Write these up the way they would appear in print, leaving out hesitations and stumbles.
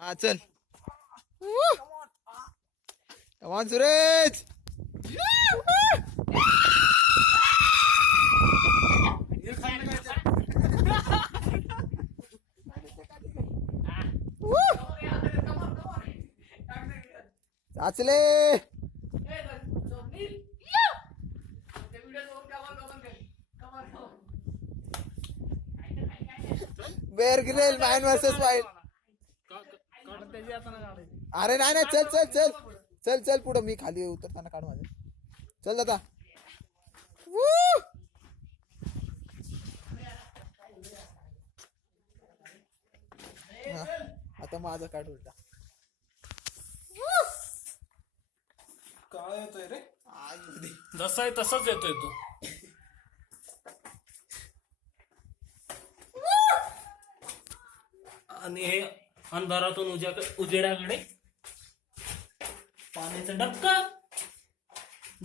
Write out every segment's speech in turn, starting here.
हा चल. कमान सुरेश. चाचले. Bear Grylls Man versus Wild. अरे नाही नाही चल चल चल चल चल पुढं मी खाली उतरताना काढू माझं. चल दादा. आता माझा काढ उलटा. काय येतोय रे? जसा आहे तसाच येतोय तो. आणि हे अंधारातून उजेडाकडे पाण्याचा डबका,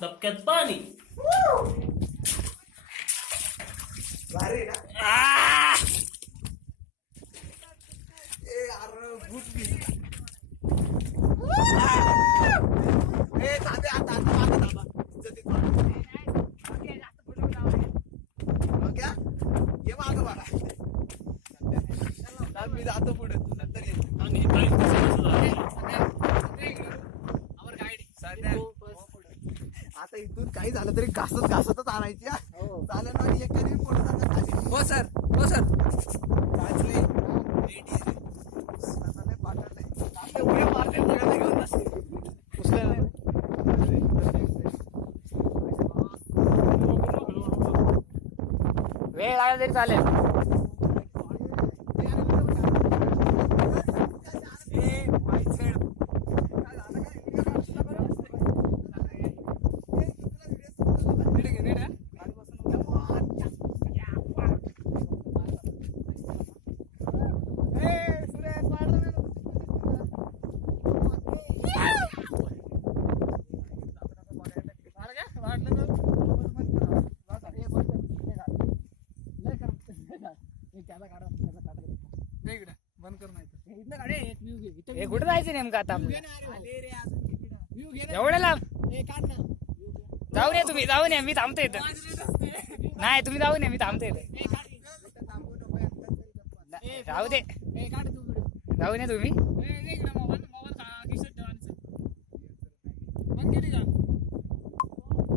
डबक्यात पाणी. भारी ना. आ! ए अरे भूत ए ताबे आता आता मागे दाबा. जतीत मागे. मग क्या? ये मागं बघा. चल मी जातो पुढे तू नंतर ये. आणि हे काही तसं झालं. आता इथून काही झालं तरी घासत घासतच आणायची. चालेल ना. एकाने पुढे जातात खाली. हो सर, हो सर. वाचले. रेडी रे. आता लय पाठवलंय. आता उड्या मारते सगळ्यांना घेऊन जाते. वेळ लागला तरी चालेल. कुठे जायचं नेमकं आता? एवढं लांब जाऊ नये तुम्ही. जाऊ नये मी थांबतो इथं. नाही तुम्ही जाऊ नये मी थांबतो इथं. जाऊ दे. जाऊ नये तुम्ही.